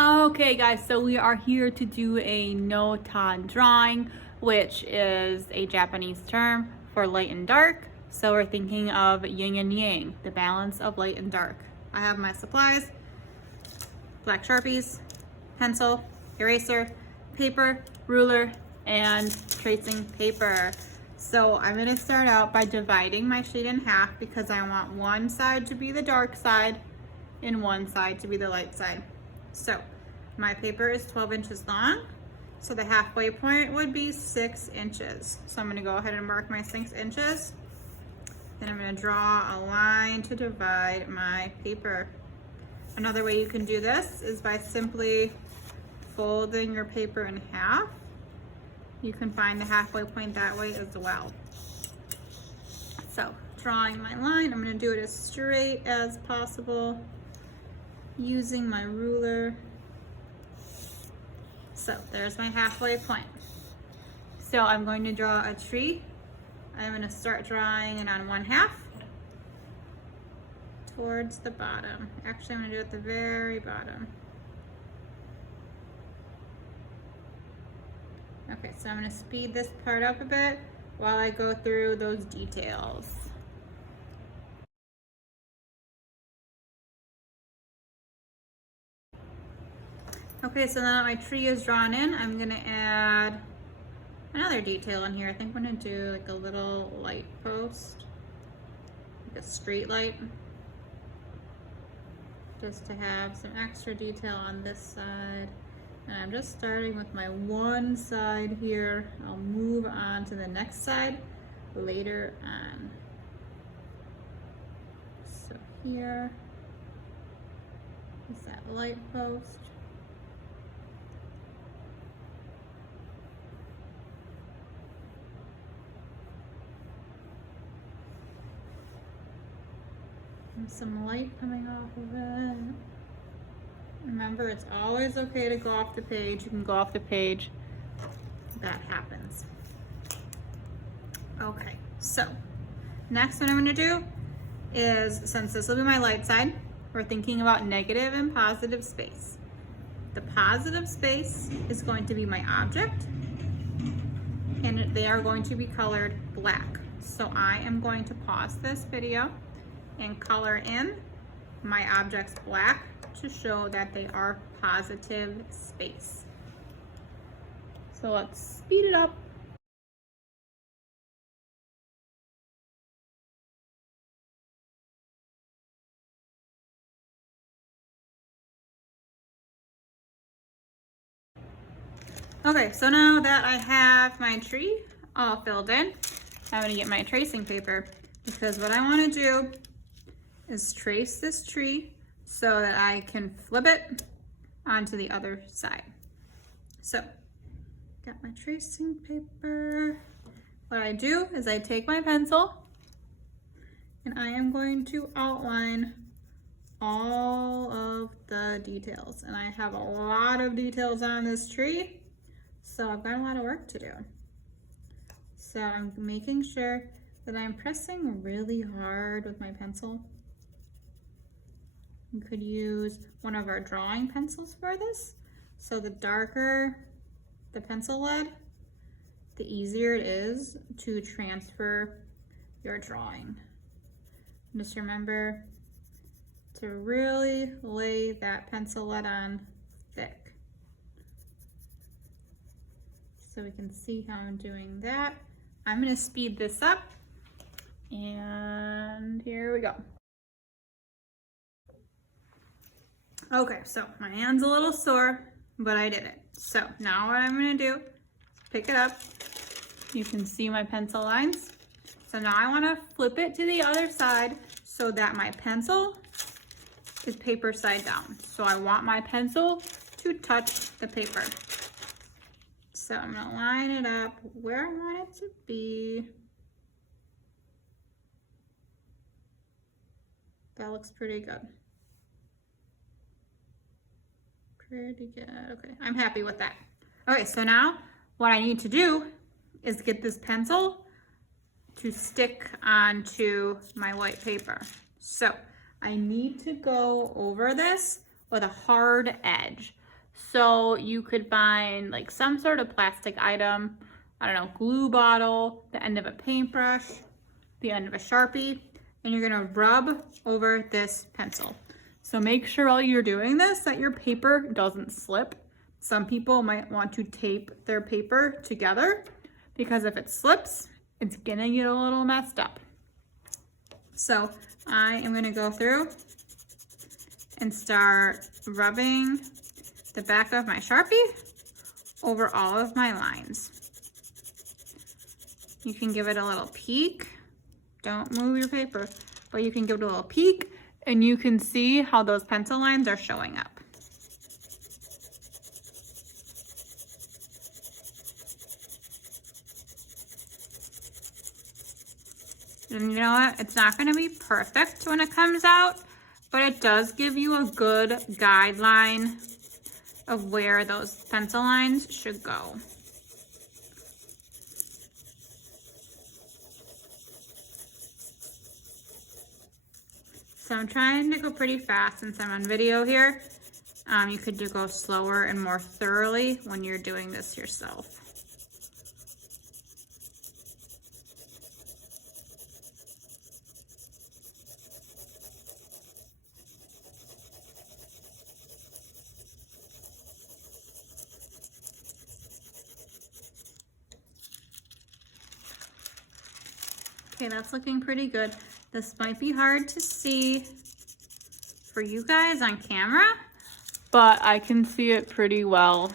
Okay guys, so we are here to do a Notan drawing, which is a Japanese term for light and dark. So we're thinking of yin and yang, the balance of light and dark. I have my supplies, black Sharpies, pencil, eraser, paper, ruler, and tracing paper. So I'm gonna start out by dividing my sheet in half because I want one side to be the dark side and one side to be the light side. So my paper is 12 inches long, so the halfway point would be 6 inches. So I'm gonna go ahead and mark my 6 inches. Then I'm gonna draw a line to divide my paper. Another way you can do this is by simply folding your paper in half. You can find the halfway point that way as well. So drawing my line, I'm gonna do it as straight as possible using my ruler. So there's my halfway point. So I'm going to draw a tree. I'm going to start drawing it on one half towards the bottom. Actually, I'm going to do it at the very bottom. Okay, so I'm going to speed this part up a bit while I go through those details. Okay, so now that my tree is drawn in, I'm gonna add another detail in here. I think I'm gonna do like a little light post, like a street light, just to have some extra detail on this side. And I'm just starting with my one side here. I'll move on to the next side later on. So here is that light post. Some light coming off of it. Remember, it's always okay to go off the page. You can go off the page. That happens. Okay, so next what I'm gonna do is, since this will be my light side, we're thinking about negative and positive space. The positive space is going to be my object, and they are going to be colored black. So I am going to pause this video and color in my objects black to show that they are positive space. So let's speed it up. Okay, so now that I have my tree all filled in, I'm gonna get my tracing paper, because what I wanna do is trace this tree so that I can flip it onto the other side. So, got my tracing paper. What I do is I take my pencil and I am going to outline all of the details. And I have a lot of details on this tree, so I've got a lot of work to do. So I'm making sure that I'm pressing really hard with my pencil. You could use one of our drawing pencils for this. So the darker the pencil lead, the easier it is to transfer your drawing. Just remember to really lay that pencil lead on thick. So we can see how I'm doing that. I'm gonna speed this up, and here we go. Okay, so my hand's a little sore, but I did it. So now what I'm gonna do is pick it up. You can see my pencil lines. So now I wanna flip it to the other side so that my pencil is paper side down. So I want my pencil to touch the paper. So I'm gonna line it up where I want it to be. That looks pretty good. Pretty good. Okay, I'm happy with that. Okay, so now what I need to do is get this pencil to stick onto my white paper. So I need to go over this with a hard edge. So you could find like some sort of plastic item, I don't know, glue bottle, the end of a paintbrush, the end of a Sharpie, and you're gonna rub over this pencil. So make sure while you're doing this that your paper doesn't slip. Some people might want to tape their paper together because if it slips, it's gonna get a little messed up. So I am gonna go through and start rubbing the back of my Sharpie over all of my lines. You can give it a little peek. Don't move your paper, but you can give it a little peek and you can see how those pencil lines are showing up. And you know what? It's not gonna be perfect when it comes out, but it does give you a good guideline of where those pencil lines should go. So I'm trying to go pretty fast since I'm on video here. You could go slower and more thoroughly when you're doing this yourself. Okay, that's looking pretty good. This might be hard to see for you guys on camera, but I can see it pretty well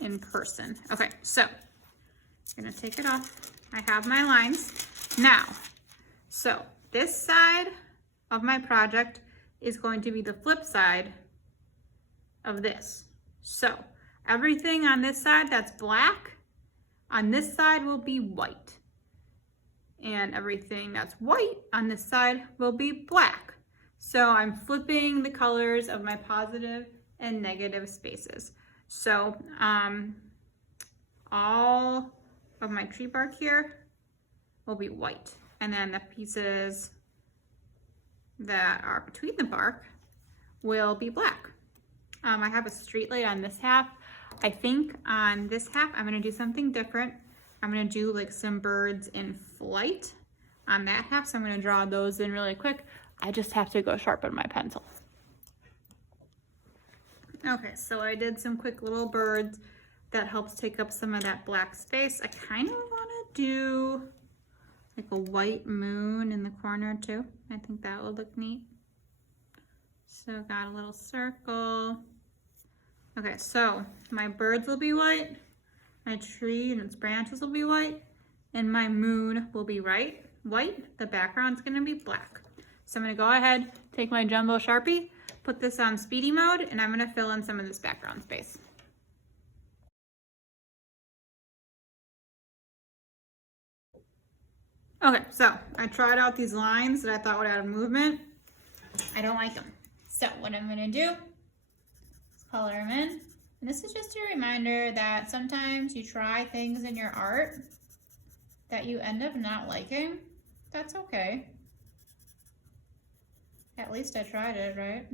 in person. Okay, so I'm gonna take it off. I have my lines. Now, so this side of my project is going to be the flip side of this. So everything on this side that's black, on this side will be white. And everything that's white on this side will be black. So I'm flipping the colors of my positive and negative spaces. So all of my tree bark here will be white. And then the pieces that are between the bark will be black. I have a street light on this half. I think on this half, I'm gonna do something different. I'm gonna do like some birds in flight on that half, so I'm gonna draw those in really quick. I just have to go sharpen my pencil. Okay, so I did some quick little birds that helps take up some of that black space. I kind of wanna do like a white moon in the corner too. I think that would look neat. So got a little circle. Okay, so my birds will be white. My tree and its branches will be white, and my moon will be white. The background's gonna be black. So I'm gonna go ahead, take my jumbo Sharpie, put this on speedy mode, and I'm gonna fill in some of this background space. Okay, so I tried out these lines that I thought would add movement. I don't like them. So what I'm gonna do is color them in. And this is just a reminder that sometimes you try things in your art that you end up not liking. That's okay. At least I tried it, right?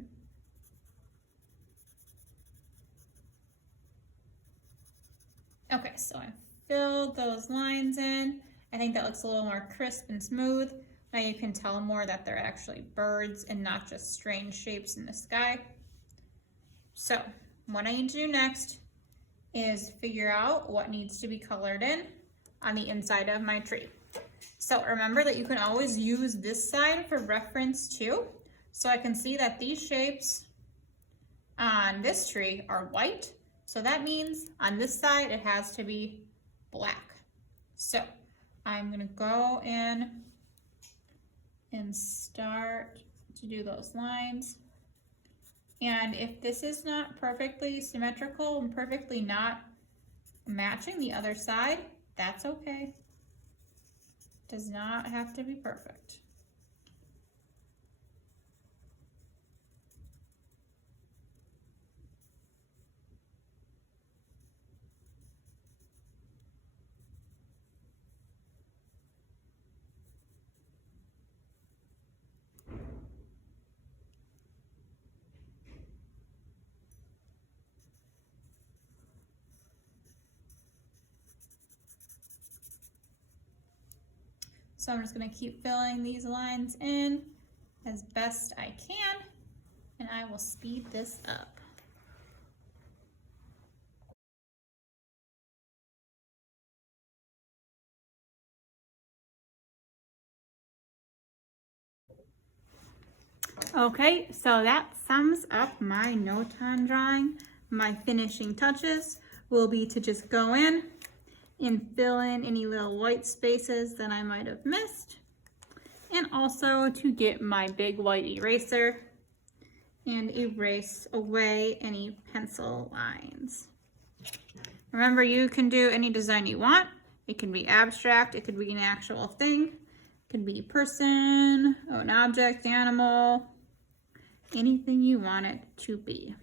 Okay, so I filled those lines in. I think that looks a little more crisp and smooth. Now you can tell more that they're actually birds and not just strange shapes in the sky. So what I need to do next is figure out what needs to be colored in on the inside of my tree. So remember that you can always use this side for reference too. So I can see that these shapes on this tree are white. So that means on this side it has to be black. So I'm gonna go in and start to do those lines. And if this is not perfectly symmetrical and perfectly not matching the other side, that's okay. Does not have to be perfect. So I'm just going to keep filling these lines in as best I can, and I will speed this up. Okay, so that sums up my Notan drawing. My finishing touches will be to just go in and fill in any little white spaces that I might have missed, and also to get my big white eraser and erase away any pencil lines. Remember, you can do any design you want. It can be abstract, it could be an actual thing, it could be a person, an object, animal, anything you want it to be.